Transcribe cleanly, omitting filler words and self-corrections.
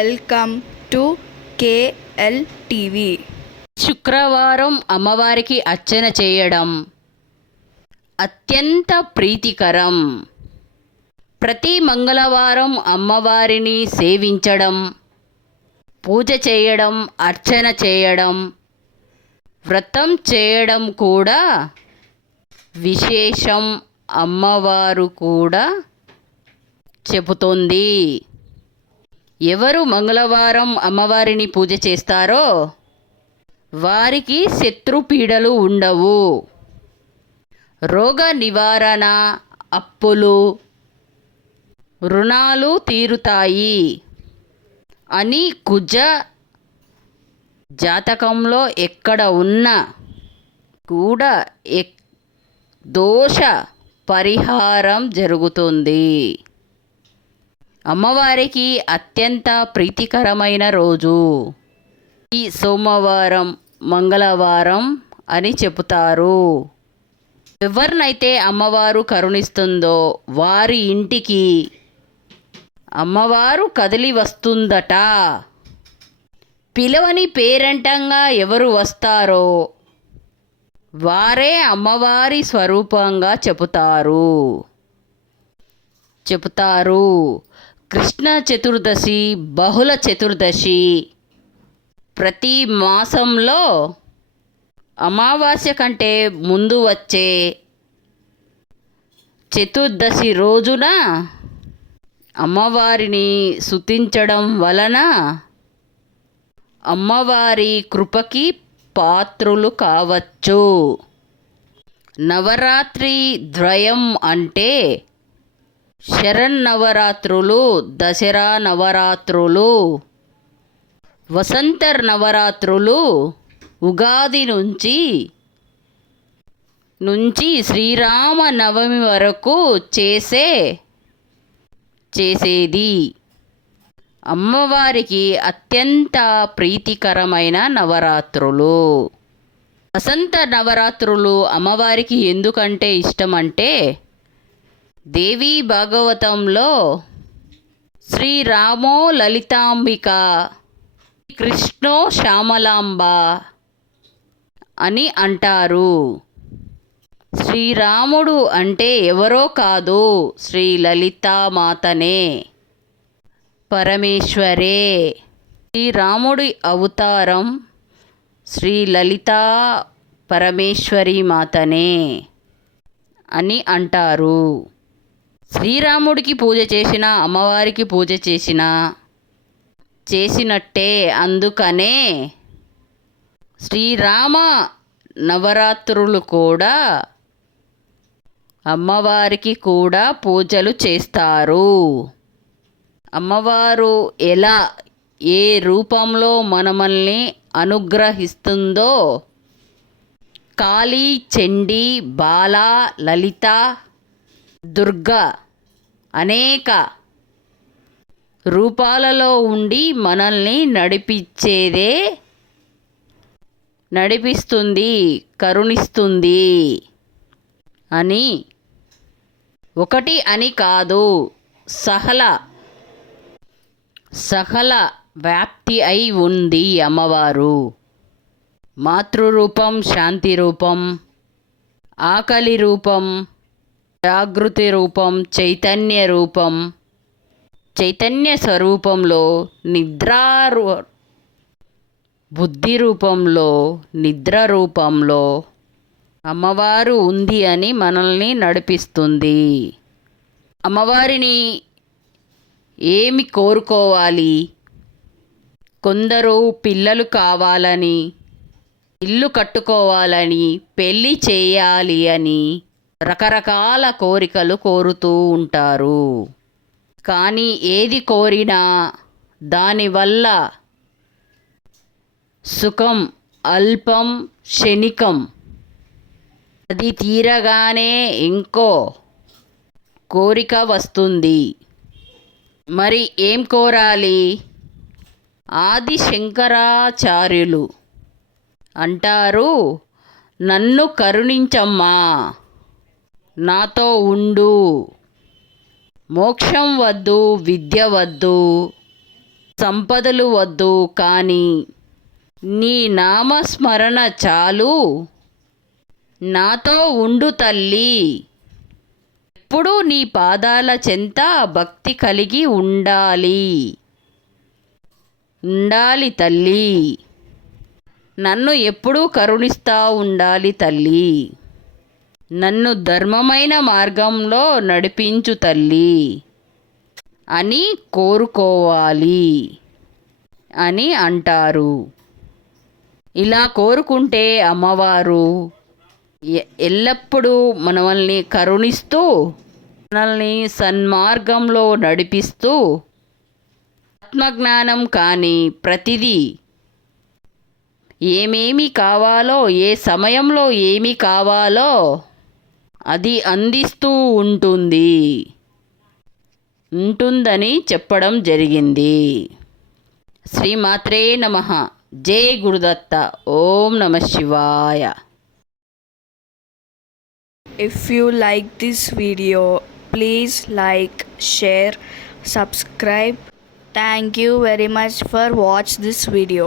Welcome to KL TV. శుక్రవారం అమ్మవారికి అర్చన చేయడం అత్యంత ప్రీతికరం. ప్రతి మంగళవారం అమ్మవారిని సేవించడం, పూజ చేయడం, అర్చన చేయడం, వ్రతం చేయడం కూడా విశేషం. అమ్మవారు కూడా చెబుతోంది. ఎవరు మంగళవారం అమ్మవారిని పూజ చేస్తారో వారికి శత్రుపీడలు ఉండవు, రోగ నివారణ, అప్పులు, రుణాలు తీరుతాయి అని కుజ జాతకంలో ఎక్కడ ఉన్నా కూడా దోష పరిహారం జరుగుతుంది. అమ్మవారికి అత్యంత ప్రీతికరమైన రోజు ఈ సోమవారం, మంగళవారం అని చెబుతారు. ఎవరినైతే అమ్మవారు కరుణిస్తుందో వారి ఇంటికి అమ్మవారు కదిలి వస్తుందట. పిలవని పేరంటంగా ఎవరు వస్తారో వారే అమ్మవారి స్వరూపంగా చెబుతారు. కృష్ణ చతుర్దశి, బహుళ చతుర్దశి ప్రతి మాసంలో అమావాస్య కంటే ముందు వచ్చే చతుర్దశి రోజున అమ్మవారిని స్తుతించడం వలన అమ్మవారి కృపకి పాత్రులు కావచ్చు. నవరాత్రి ద్వయం అంటే శరన్నవరాత్రులు, దసరా నవరాత్రులు, వసంత నవరాత్రులు, ఉగాది నుంచి శ్రీరామ నవమి వరకు చేసేది అమ్మవారికి అత్యంత ప్రీతికరమైన నవరాత్రులు. వసంత నవరాత్రులు అమ్మవారికి ఎందుకంటే ఇష్టమంటే దేవీ భాగవతంలో శ్రీరామో లలితాంబిక, కృష్ణో శ్యామలాంబ అని అంటారు. శ్రీరాముడు అంటే ఎవరో కాదు, శ్రీ లలితామాతనే, పరమేశ్వరే. శ్రీరాముడి అవతారం శ్రీ లలితా పరమేశ్వరి మాతనే అని అంటారు. శ్రీరాముడికి పూజ చేసిన అమ్మవారికి పూజ చేసినట్టే. అందుకనే శ్రీరామ నవరాత్రులు కూడా అమ్మవారికి కూడా పూజలు చేస్తారు. అమ్మవారు ఎలా, ఏ రూపంలో మనల్ని అనుగ్రహిస్తుందో కాళీ, చండీ, బాల, లలిత, దుర్గా అనేక రూపాలలో ఉండి మనల్ని నడిపిస్తుంది, కరుణిస్తుంది అని ఒకటి అని కాదు, సకల వ్యాప్తి అయి ఉంది అమ్మవారు. మాతృరూపం, శాంతి రూపం, ఆకలి రూపం, జాగృతి రూపం, చైతన్య రూపం, చైతన్య స్వరూపంలో, బుద్ధి రూపంలో, నిద్ర రూపంలో అమ్మవారు ఉంది అని మనల్ని నడిపిస్తుంది. అమ్మవారిని ఏమి కోరుకోవాలి? కొందరు పిల్లలు కావాలని, ఇల్లు కట్టుకోవాలని, పెళ్ళి చేయాలి అని రకరకాల కోరికలు కోరుతూ ఉంటారు. కానీ ఏది కోరినా దానివల్ల సుఖం అల్పం, క్షణికం. అది తీరగానే ఇంకో కోరిక వస్తుంది. మరి ఏం కోరాలి? ఆది శంకరాచార్యులు అంటారు, నన్ను కరుణించమ్మా, నాతో ఉండు, మోక్షం వద్దు, విద్య వద్దు, సంపదలు వద్దు కానీ నీ నామస్మరణ చాలు, నాతో ఉండు తల్లి. ఎప్పుడూ నీ పాదాల చెంత భక్తి కలిగి ఉండాలి తల్లి. నన్ను ఎప్పుడూ కరుణిస్తా ఉండాలి తల్లి. నన్ను ధర్మమైన మార్గంలో నడిపించు తల్లి అని కోరుకోవాలి అని అంటారు. ఇలా కోరుకుంటే అమ్మవారు ఎల్లప్పుడూ మనల్ని కరుణిస్తూ మనల్ని సన్మార్గంలో నడిపిస్తూ ఆత్మజ్ఞానం కానీ ప్రతిదీ ఏమేమి కావాలో, ఏ సమయంలో ఏమి కావాలో అది అందిస్తూ ఉంటుందని చెప్పడం జరిగింది. శ్రీమాత్రే నమః. జై గురుదత్త. ఓం నమః శివాయ. If you like this video, please like, share, subscribe. Thank you very much for watch this video.